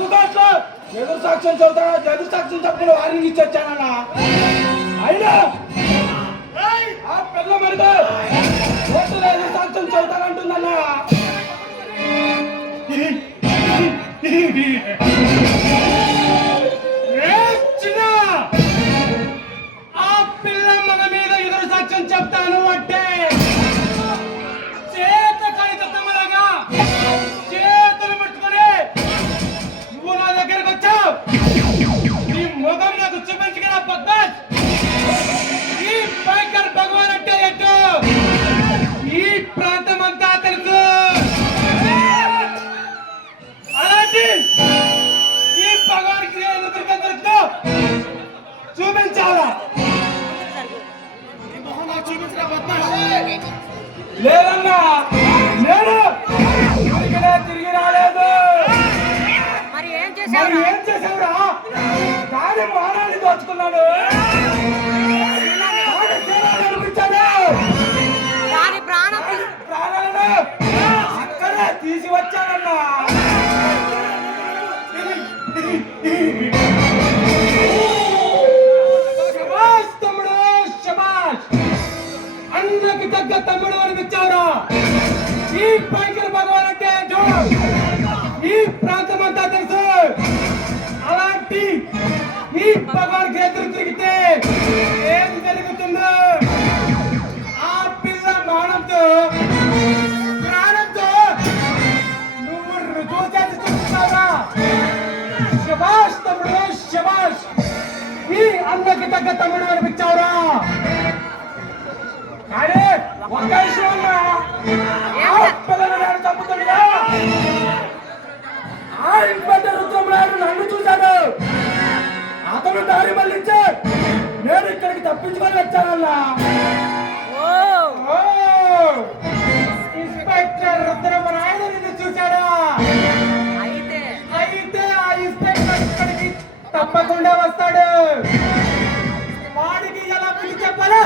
అందుకోట్లో ఎదురు సాక్ష్యం చదువుతా ఎదురు సాక్ష్యం చెప్పకుండా వారికి ఇచ్చొచ్చానన్నా. అయినా ఆ పిల్ల మరిగా కోర్టులో ఎదురు సాక్ష్యం చదువుతానంటుందన్నా. ఆ పిల్ల మన మీద ఎదురు సాక్ష్యం చెప్తాను అంటే చేత కైతమ్మలాగా చేతులు పట్టుకొని నువ్వు నా దగ్గరకు వచ్చావు. ఈ ముఖం నాకు చూపించుకున్న పద్మాజ్ ఈ పైకర్ భగవాన్ అంటే ఏంటో ఈ ప్రాంతం అంతా తెలుసు. అలాంటి ఈ భగవాన్ క్రియలు చూపించాలా? లేదన్నా, నేను తిరిగి రాలేదు. మరి ఏం చేసావురా? దాని మానాన్ని దోచుకున్నాను, దాని ప్రాణాలను అక్కడే తీసి వచ్చానన్నా. శబాష్ తమ్ముడు, శబాష్. అందరికి తగ్గ తమ్ముడు అనిపించావురా. ఈ పైకర్ భగవాన్ అంటే ఈ ప్రాంతం అంతా తెలుసు. అలాంటి ఈ భగవాన్ చేతులు తిరిగితే ఏం జరుగుతుందో ఆ పిల్ల మానంతో ప్రాణంతో నువ్వు రుజువు చేసి చూస్తున్నావురా. శబాష్ తమ్ముడు, శబాష్. ఈ అన్నకి తగ్గ తమ్ముడు అనిపించావురా. కానీ ఒక్క విషయం అన్నా, ఆ పిల్లలు నేను చంపుతుండగా ఆ ఇన్స్పెక్టర్ రుద్రమరాయుడు నన్ను చూశాడు. అతను దారి మళ్ళించి నేను ఇక్కడికి తప్పించుకొని వచ్చానన్నా. ఇన్స్పెక్టర్ రుద్రమరాయుడు నిన్ను చూశాడా? అయితే ఆ ఇన్స్పెక్టర్ ఇక్కడికి తప్పకుండా వస్తాడు. వాడికి ఎలా పిలిచి చెప్పాలా?